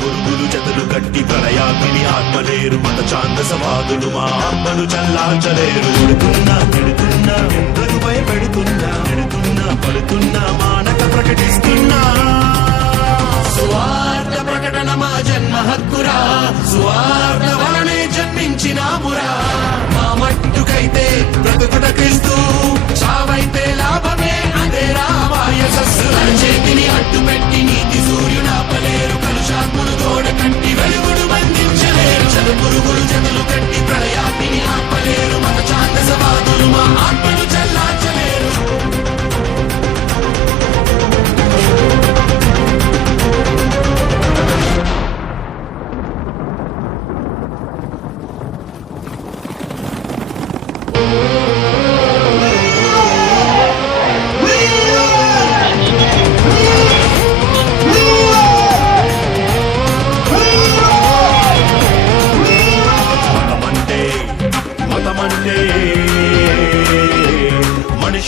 బంధించలేరు చదపురుగులు చెదలు కట్టి ప్రళయాగ్ని ఆత్మలేరు మత చాందసవాదులు మా ఆత్మలు చల్లార్చలేరు. పెడుతున్నా పెడుతున్నా ఎందరు భయపెడుతున్నా పెడుతున్నా పడుతున్నా మానక ప్రకటిస్తున్నా. సువార్త ప్రకటన మా జన్మ హక్కురా. సువార్త వలనే జన్మించినామురా.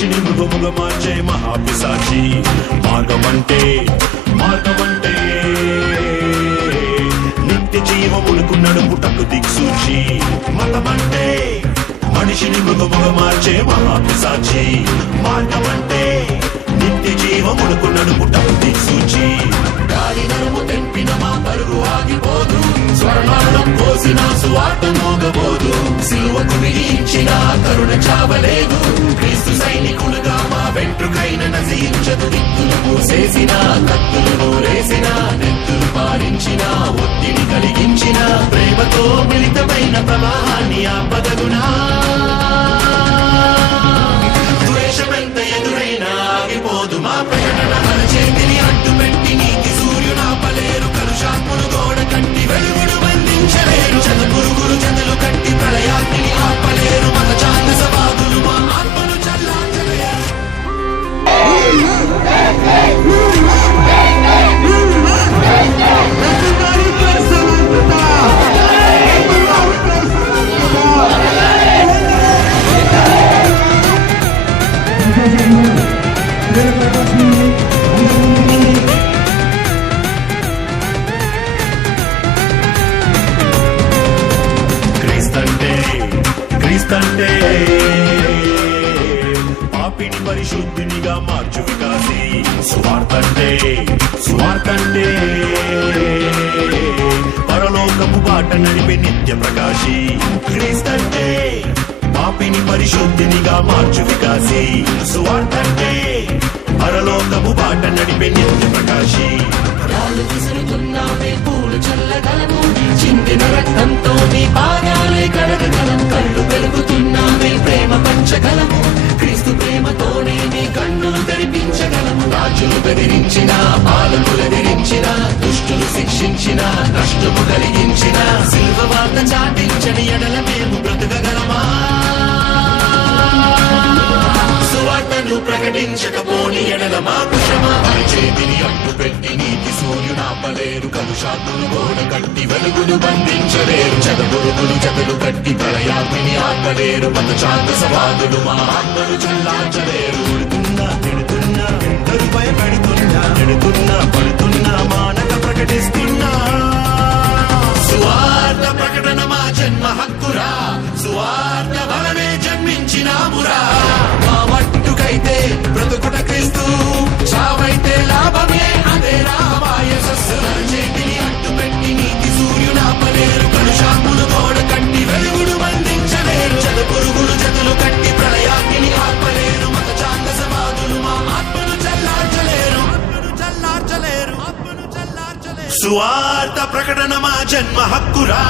మనిషిని మృగముగా మార్చే మహాపిశాచి. మార్గమంటే మార్గమంటే. నిత్య జీవములకు నడుపుటకు దిక్సూచి. మతమంటే మనిషిని మృగముగా మార్చే మహాపిశాచి. మార్గమంటే నిత్య జీవములకు నడుపుటకు దిక్సూచి. గాలి నరుము తెంపిన మా పరుగు ఆగిపోదు. స్వర్ణాలను కోసిన సువార్త మోగబోదు. సిలువకు విధించిన కరుణ చావలేదు తీర్చదు దిక్కులు మూసేసిన కత్తులు నూరేసిన నెత్తులు పాలించిన ఒత్తిడి కలిగించిన ప్రేమతో మిళితమైన ప్రవాహాన్ని ఆపదగునా. ద్వేషమెంత ఎదురైనా ఆగిపోదు మా ప్రకటన. మన చేతిని అడ్డు పెట్టి నీతి సూర్యునాపలేరు ఆపలేరు. గోడ కట్టి వెలుగుడు బంధించలేరు. చదుపురుగులు ఉంటే. పాపిని పరిశుద్ధినిగా మార్చువి కాసి. సువార్తంటే సువార్తంటే. పరలోకపు బాట నడిపే నిత్య ప్రకాశి. క్రీస్తంటే పాపిని పరిశుద్ధినిగా మార్చువి కాసి. సువార్తంటే పరలోకపు బాట నడిపే నిత్య ప్రకాశి. రాళ్ళు విసురుతున్నామే పూలు చల్లగలము చిందిన రక్తంతో శిక్షించిన నష్టము కలిగించిన సిల్వ వార్త చాటించని ఎడల మేము బ్రతకగలమా? సువార్తను ప్రకటించకపోని ఎడల మా కుషమా చేతిని అడ్డు పెట్టి నీతి సూర్యునాపలేరు కలుషాతులు గోడ కట్టి వెలుగును బంధించలేరు. చదపురుగులు చెదలు కట్టి ప్రళయాతిని ఆపలేరు మత చాంద సవాదులు మా ఆత్మను చల్లార్చలేరు. ఉడుతున్నా తిడుతున్నా ఎందరు భయపెడుతున్నా తిడుతున్నా పడుతున్నా. సువార్త ప్రకటన మా జన్మ హక్కురా.